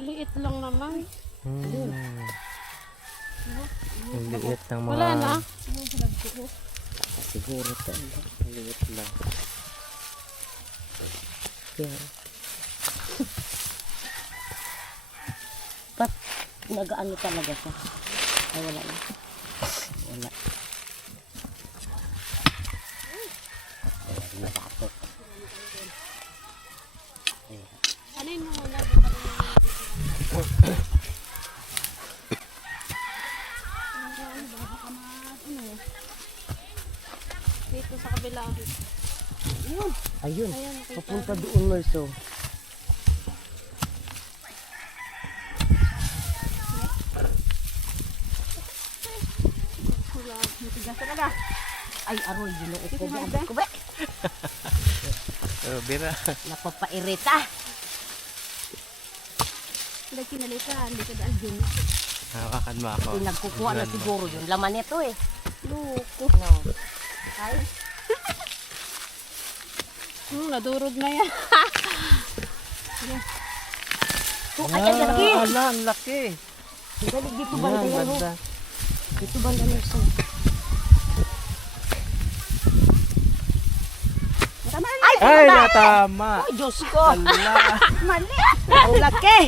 Maliit lang naman. Maliit ng mga... Wala na. Siguro ito. Maliit lang. Kaya... Ba't nag-ano talaga siya? Ay, wala na. Wala. Nabatok. Ano yun mo muna? Dito sa kabila. Ayun. Ayun. Ayan, Papunta doon, Merso. Ay, aroy, ginoo ko. Biyan ko ba? Bira. Napapairita. Hindi kinalita. Hindi ka daan din. Hawakan mo ako. Nagkukuha na siguro yun. Laman nito eh. Loko. No. Ay, Nadurog na yan. ay, ang laki. Ala, ang laki. Dali, dito ba Yan, yan? ganda. Dito ba na Merso? Ay, natama. Ay, Diyos ko. Ala. Mali. Ang laki.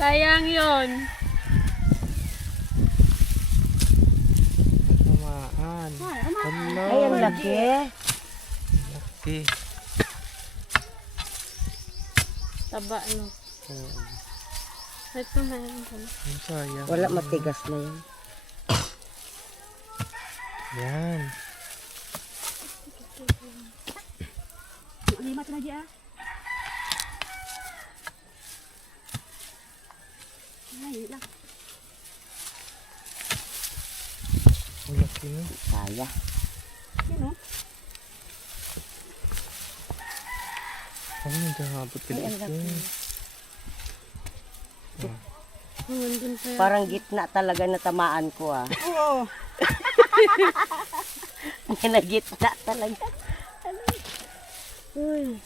Sayang yun. Tamaan. Ala. Ay, ang laki. Laki. Taba, ano. Ito na yan. Ang sayang. Wala, matigas na yan. Yan. Limat na dyan. Ay, lang. Ang laki na. Kaya. Yan o. Ano yung dahabot ka Ay, ang dito? laki. Nandun pa yan. Parang gitna talaga na tamaan ko ah. Oo. Na gitna talaga. Uy.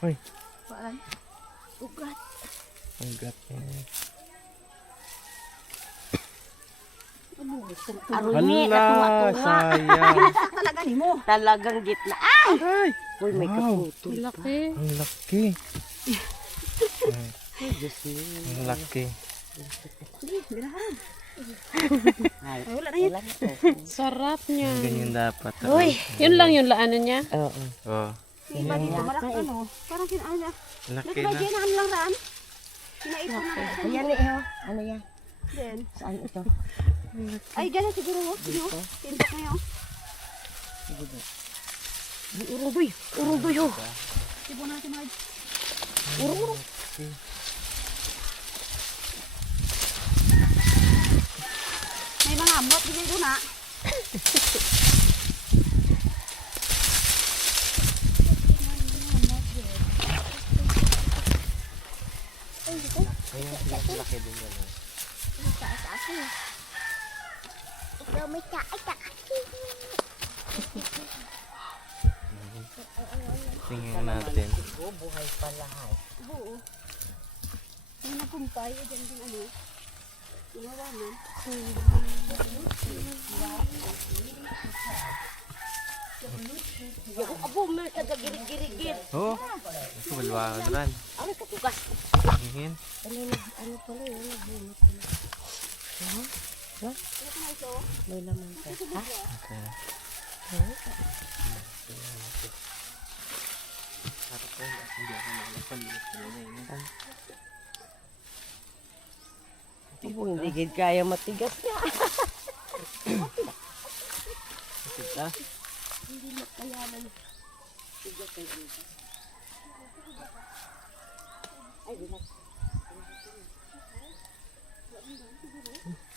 Uy. Paan? Ugat. Ang gati. Arunyi, Hala, katunga-tunga. sayang. Talaga ni mo. Talagang gitna. Ay! Ay, Uy, may Wow. kaputol. Laki. ang laki. Ay, Diyos mo. Ang laki. Ay, Wala na wala na to. Sarap niya. Ganyan dapat. Uy! Yun lang yung laanan niya. Oo. Oh, Iba dito, malak ano. Parang kinaan niya. laki na. Lagyan na ano lang raan. Kinaipon na rin. Ayan eh, oh. Ano yan? Then, Saan ito? ay, dyan na siguro. Dito. Tintok na yun. Urugoy! Urugoy, oh! Tibo natin mga. Uro! May mga amot. Bigay doon na. Ayan, laki din yan. Ikaw may Tingnan natin. Oh, buhay pala, hay. Oo. May napumpay. Dyan din ano. Ginawa na. Yung abo, may kagagirig-girigir. Oh, ito balwa ka rin. Ano katugas? Tingin. Ano pala yun? Nahulog pala. Ha? May laman pa. Ha? Okay. Abo, hindi gid kaya matigas niya. Kita. Hindi makayanan. Tigas ay dito. Ay, bilang.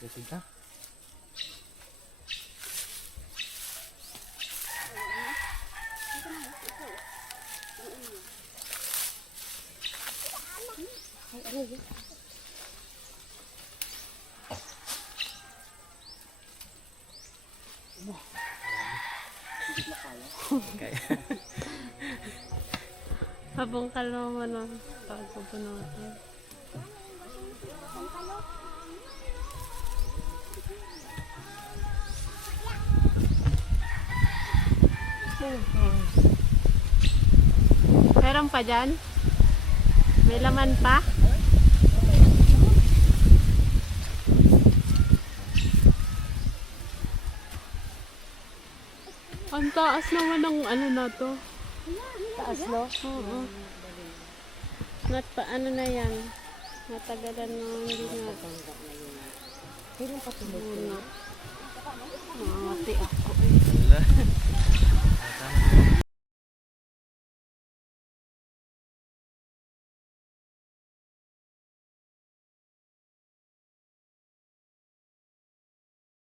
Kita. Ay, ano yun? Kaya. Habang kalma mo na pagpupunutin. Meron pa dyan? May laman pa? Ang taas naman ng ano na to. Taas, no? Oo. Ano na yan? Natagalan na hindi na. Pero patuloy. Mati ako. Wala.